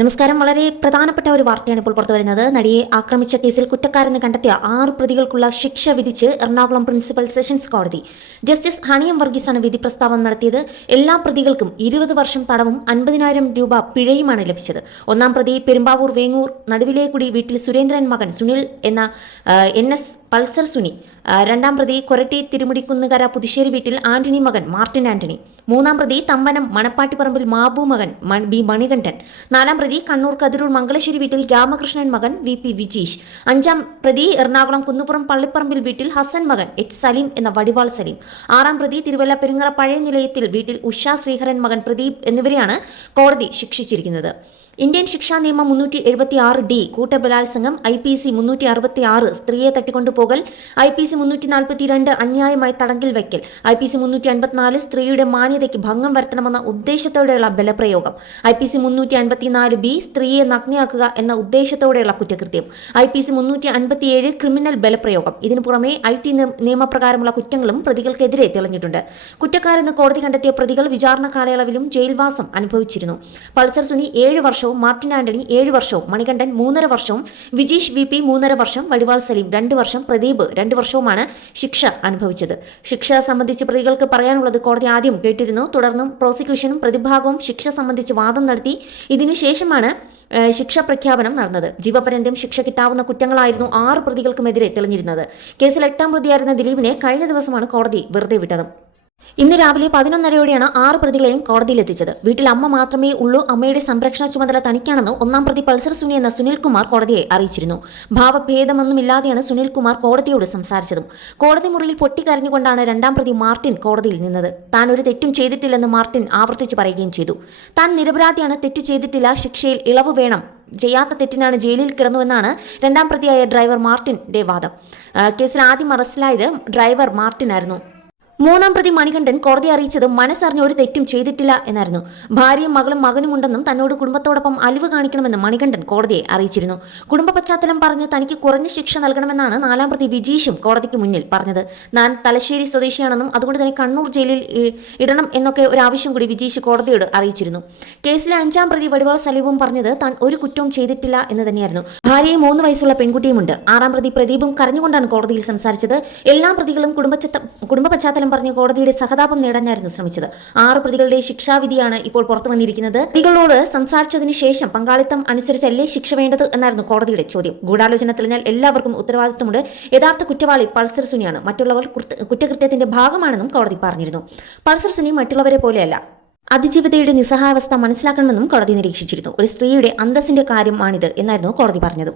നമസ്കാരം. വളരെ പ്രധാനപ്പെട്ട ഒരു വാർത്തയാണ് ഇപ്പോൾ പുറത്തു വരുന്നത്. നടിയെ ആക്രമിച്ച കേസിൽ കുറ്റക്കാരെന്ന് കണ്ടെത്തിയ 6 പ്രതികൾക്കുള്ള ശിക്ഷ വിധിച്ച് എറണാകുളം പ്രിൻസിപ്പൽ സെഷൻസ് കോടതി. ജസ്റ്റിസ് ഹണിയം വർഗീസാണ് വിധി പ്രസ്താവന നടത്തിയത്. എല്ലാ പ്രതികൾക്കും 20 വർഷം തടവും 50,000 രൂപ പിഴയുമാണ് ലഭിച്ചത്. ഒന്നാം പ്രതി പെരുമ്പാവൂർ വേങ്ങൂർ നടുവിലേക്കുടി വീട്ടിൽ സുരേന്ദ്രൻ മകൻ സുനിൽ എന്ന NS പൾസർ സുനി. രണ്ടാം പ്രതി കൊരട്ടി തിരുമുടിക്കുന്നുകര പുതുശ്ശേരി വീട്ടിൽ ആന്റണി മകൻ മാർട്ടിൻ ആന്റണി. മൂന്നാം പ്രതി തമ്പനം മണപ്പാട്ടിപ്പറമ്പിൽ മാബു മകൻ ബി മണികണ്ഠൻ. നാലാം പ്രതി കണ്ണൂർ കതിരൂർ മംഗളശ്ശേരി വീട്ടിൽ രാമകൃഷ്ണൻ മകൻ VP വിജീഷ്. അഞ്ചാം പ്രതി എറണാകുളം കുന്നുപുറം പള്ളിപ്പറമ്പിൽ വീട്ടിൽ ഹസൻ മകൻ H സലീം എന്ന വടിവാൾ സലീം. ആറാം പ്രതി തിരുവല്ല പെരിങ്ങറ പഴയ നിലയത്തിൽ വീട്ടിൽ ഉഷ ശ്രീഹരൻ മകൻ പ്രദീപ് എന്നിവരെയാണ് കോടതി ശിക്ഷിച്ചിരിക്കുന്നത്. ഇന്ത്യൻ ശിക്ഷാ നിയമം 376D കൂട്ടബലാത്സംഗം, IPC 366 സ്ത്രീയെ തട്ടിക്കൊണ്ടുപോകൽ, IPC 342 അന്യായമായി തടങ്കിൽ വയ്ക്കൽ, IPC 354 സ്ത്രീയുടെ മാന്യതയ്ക്ക് ഭംഗം വരുത്തണമെന്ന ഉദ്ദേശത്തോടെയുള്ള ബലപ്രയോഗം, IPC 354B സ്ത്രീയെ നഗ്നയാക്കുക എന്ന ഉദ്ദേശത്തോടെയുള്ള കുറ്റകൃത്യം, IPC 357 ക്രിമിനൽ ബലപ്രയോഗം. ഇതിനു പുറമെ IT നിയമപ്രകാരമുള്ള കുറ്റങ്ങളും പ്രതികൾക്കെതിരെ തെളിഞ്ഞിട്ടുണ്ട്. കുറ്റക്കാരെന്ന് കോടതി കണ്ടെത്തിയ പ്രതികൾ വിചാരണ കാലയളവിലും ജയിൽവാസം അനുഭവിച്ചിരുന്നു. പൾസർ സുനി 7 വർഷവും, മാർട്ടിൻ ആന്റണി 7 വർഷവും, മണികണ്ഠൻ 3.5 വർഷവും, വിജീഷ് VP 3.5 വർഷം, വടിവാൾ സലീം 2 വർഷം, പ്രദീപ് 2 വർഷവുമാണ് ശിക്ഷ അനുഭവിച്ചത്. ശിക്ഷ സംബന്ധിച്ച് പ്രതികൾക്ക് പറയാനുള്ളത് കോടതി ആദ്യം കേട്ടിരുന്നു. തുടർന്നും പ്രോസിക്യൂഷനും പ്രതിഭാഗവും ശിക്ഷ സംബന്ധിച്ച് വാദം നടത്തി. ഇതിനുശേഷമാണ് ശിക്ഷ പ്രഖ്യാപനം നടന്നത്. ജീവപര്യന്തം ശിക്ഷ കിട്ടാവുന്ന കുറ്റങ്ങളായിരുന്നു 6 പ്രതികൾക്കുമെതിരെ തെളിഞ്ഞിരുന്നത്. കേസിൽ 8ാം പ്രതിയായിരുന്ന ദിലീപിനെ കഴിഞ്ഞ ദിവസമാണ് കോടതി വെറുതെ വിട്ടത്. ഇന്ന് രാവിലെ 11:30യോടെയാണ് 6 പ്രതികളെയും കോടതിയിലെത്തിച്ചത്. വീട്ടിൽ അമ്മ മാത്രമേ ഉള്ളൂ. അമ്മയുടെ സംരക്ഷണ ചുമതല തനിക്കാണെന്ന് ഒന്നാം പ്രതി പൾസർ സുനി എന്ന സുനിൽകുമാർ കോടതിയെ അറിയിച്ചിരുന്നു. ഭാവഭേദമൊന്നുമില്ലാതെയാണ് സുനിൽകുമാർ കോടതിയോട് സംസാരിച്ചതും. കോടതി മുറിയിൽ പൊട്ടിക്കരഞ്ഞുകൊണ്ടാണ് രണ്ടാം പ്രതി മാർട്ടിൻ കോടതിയിൽ നിന്നത്. താൻ ഒരു തെറ്റും ചെയ്തിട്ടില്ലെന്ന് മാർട്ടിൻ ആവർത്തിച്ച് പറയുകയും ചെയ്തു. താൻ നിരപരാധിയാണ്, തെറ്റ് ചെയ്തിട്ടില്ല, ശിക്ഷയിൽ ഇളവ് വേണം, ചെയ്യാത്ത തെറ്റിനാണ് ജയിലിൽ കിടന്നുവെന്നാണ് രണ്ടാം പ്രതിയായ ഡ്രൈവർ മാർട്ടിന്റെ വാദം. കേസിൽ ആദ്യം അറസ്റ്റിലായത് ഡ്രൈവർ മാർട്ടിൻ ആയിരുന്നു. മൂന്നാം പ്രതി മണികണ്ഠൻ കോടതിയെ അറിയിച്ചത് മനസ്സറിഞ്ഞ ഒരു തെറ്റും ചെയ്തിട്ടില്ല എന്നായിരുന്നു. ഭാര്യയും മകളും മകനുമുണ്ടെന്നും തന്നോട് കുടുംബത്തോടൊപ്പം അലിവ് കാണിക്കണമെന്നും മണികണ്ഠൻ കോടതിയെ അറിയിച്ചിരുന്നു. കുടുംബ പശ്ചാത്തലം പറഞ്ഞ് തനിക്ക് കുറഞ്ഞ ശിക്ഷ നൽകണമെന്നാണ് നാലാം പ്രതി വിജീഷും കോടതിക്ക് മുന്നിൽ പറഞ്ഞത്. താൻ തലശ്ശേരി സ്വദേശിയാണെന്നും അതുകൊണ്ട് തന്നെ കണ്ണൂർ ജയിലിൽ ഇടണം എന്നൊക്കെ ഒരു ആവശ്യം കൂടി വിജീഷ് കോടതിയോട് അറിയിച്ചിരുന്നു. കേസിലെ 5ാം പ്രതി വടിവാൾ സലീവും പറഞ്ഞത് താൻ ഒരു കുറ്റവും ചെയ്തിട്ടില്ല എന്ന് തന്നെയായിരുന്നു. ഭാര്യയും 3 വയസ്സുള്ള പെൺകുട്ടിയുമുണ്ട്. 6ാം പ്രതി പ്രദീപും കരഞ്ഞുകൊണ്ടാണ് കോടതിയിൽ സംസാരിച്ചത്. എല്ലാ പ്രതികളും കുടുംബ പശ്ചാത്തലം പറഞ്ഞ് കോടതിയുടെ സഹതാപം നേടാനായിരുന്നു ശ്രമിച്ചത്. 6 പ്രതികളുടെ ശിക്ഷാവിധിയാണ് ഇപ്പോൾ പുറത്തു വന്നിരിക്കുന്നത്. പ്രതികളോട് സംസാരിച്ചതിന് ശേഷം പങ്കാളിത്തം അനുസരിച്ചല്ലേ ശിക്ഷ വേണ്ടത് എന്നായിരുന്നു കോടതിയുടെ ചോദ്യം. ഗൂഢാലോചന തെളിഞ്ഞാൽ എല്ലാവർക്കും ഉത്തരവാദിത്വമുണ്ട്. യഥാർത്ഥ കുറ്റവാളി പൾസർ സുനിയാണ്. മറ്റുള്ളവർ കുറ്റകൃത്യത്തിന്റെ ഭാഗമാണെന്നും കോടതി പറഞ്ഞിരുന്നു. പൾസർ സുനി മറ്റുള്ളവരെ പോലെയല്ല. അതിജീവിതയുടെ നിസ്സഹായാവസ്ഥ മനസ്സിലാക്കണമെന്നും കോടതി നിരീക്ഷിച്ചിരുന്നു. ഒരു സ്ത്രീയുടെ അന്തസ്സിന്റെ കാര്യമാണിത് എന്നായിരുന്നു കോടതി പറഞ്ഞത്.